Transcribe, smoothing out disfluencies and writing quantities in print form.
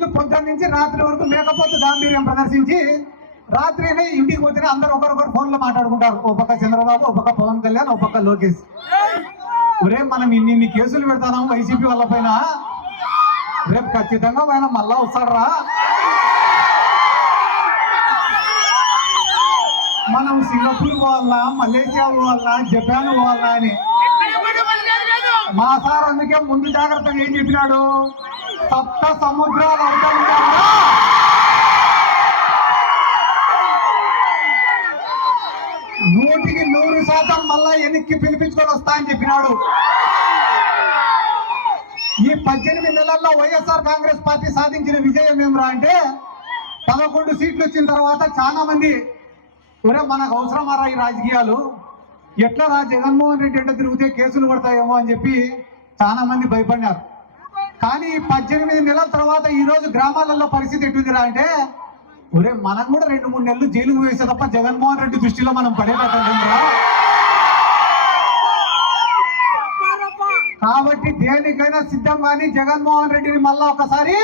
వీళ్ళు పొద్దున్న నుంచి రాత్రి వరకు మేకపోతు గాంభీర్యం ప్రదర్శించి రాత్రినే ఇంటికి పోతేనే అందరూ ఒకరొకరు ఫోన్లో మాట్లాడుకుంటారు. ఓ పక్క చంద్రబాబు, ఓ పక్క పవన్ కళ్యాణ్, ఓ పక్క లోకేష్. ఒరే మనం ఇన్ని కేసులు పెడతాం వైసీపీ వాళ్ళ పైన, రేపు ఖచ్చితంగా ఆయన మళ్ళా వస్తాడరా, మనం సింగపూర్ పోవాలా, మలేషియా పోవాలా, జపాన్ పోవాలా అని. మా సార్ అందుకే ముందు జాగ్రత్తగా ఏం చెప్పినాడు, సప్త సముద్రాలు అవతల 100% మళ్ళా వెనక్కి పిలిపించుకొని వస్తా అని చెప్పినాడు. ఈ 18 నెలల్లో వైఎస్ఆర్ కాంగ్రెస్ పార్టీ సాధించిన విజయం ఏమిరా అంటే 11 సీట్లు వచ్చిన తర్వాత చాలా మంది ఒరే మనకు అవసరమారా ఈ రాజకీయాలు, ఎట్లా జగన్మోహన్ రెడ్డి అంటే తిరిగితే కేసులు పడతాయేమో అని చెప్పి చాలా మంది భయపడినారు. కానీ 18 నెలల తర్వాత ఈ రోజు గ్రామాలలో పరిస్థితి ఎట్టుందిరా అంటే ఒరే మనం కూడా 2-3 నెలలు జైలుకు వేసే తప్ప జగన్మోహన్ రెడ్డి దృష్టిలో మనం పడేటట్టుందిరా. కాబట్టి దేనికైనా సిద్ధం కానీ జగన్మోహన్ రెడ్డిని మళ్ళా ఒకసారి